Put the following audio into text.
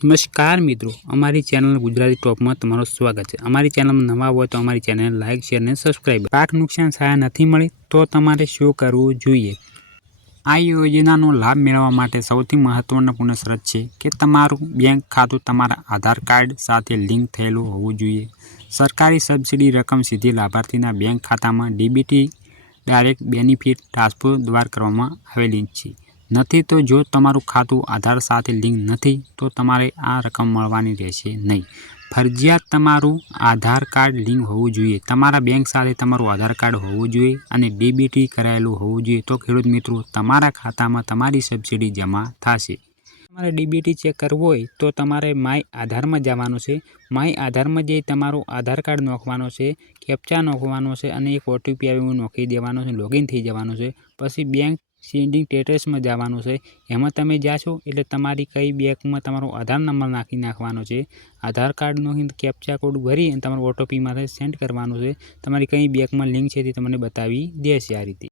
નમસ્કાર મિત્રો, અમારી ચેનલ ગુજરાતી ટોપમાં તમારું સ્વાગત છે। અમારી ચેનલમાં નવા હોય તો અમારી ચેનલને લાઇક, શેર અને સબસ્ક્રાઇબ। પાક નુકસાન સહાય નથી મળી તો તમારે શું કરવું જોઈએ? આ યોજનાનો લાભ મેળવવા માટે સૌથી મહત્વપૂર્ણ શરત છે કે તમારું બેંક ખાતું તમારા આધાર કાર્ડ સાથે લિંક થયેલું હોવું જોઈએ। સરકારી સબસિડી રકમ સીધી લાભાર્થીના બેંક ખાતામાં ડીબીટી ડાયરેક્ટ બેનિફિટ ટ્રાન્સફર દ્વારા કરવામાં આવેલી છે। નથી તો જો તમારું ખાતું આધાર સાથે લિંક નથી તો તમારે આ રકમ મળવાની રહેશે નહીં। ફરજિયાત તમારું આધાર કાર્ડ લિંક હોવું જોઈએ, તમારા બેંક સાથે તમારું આધાર કાર્ડ હોવું જોઈએ અને ડીબીટી કરાયેલું હોવું જોઈએ તો ખેડૂત મિત્રો તમારા ખાતામાં તમારી સબસિડી જમા થશે। તમારે ડીબીટી ચેક કરવું હોય તો તમારે માય આધારમાં જવાનું છે। માય આધારમાં જઈ તમારું આધાર કાર્ડ નાખવાનો છે, કેપ્ચા નાખવાનો છે અને એક ઓટીપી આવે એવું નાખી દેવાનો છે, લોગિન થઈ જવાનું છે। પછી બેંક સેન્ડિંગ સ્ટેટસમાં જવાનું છે, એમાં તમે જાશો એટલે તમારી કઈ બેંકમાં તમારો આધાર નંબર નાખી નાખવાનો છે। આધાર કાર્ડ નાખીને કેપ્ચા કોડ ભરી અને તમારું ઓટીપી મારે સેન્ડ કરવાનું છે। તમારી કઈ બેંકમાં લિંક છે તે તમને બતાવી દેશે આ રીતે।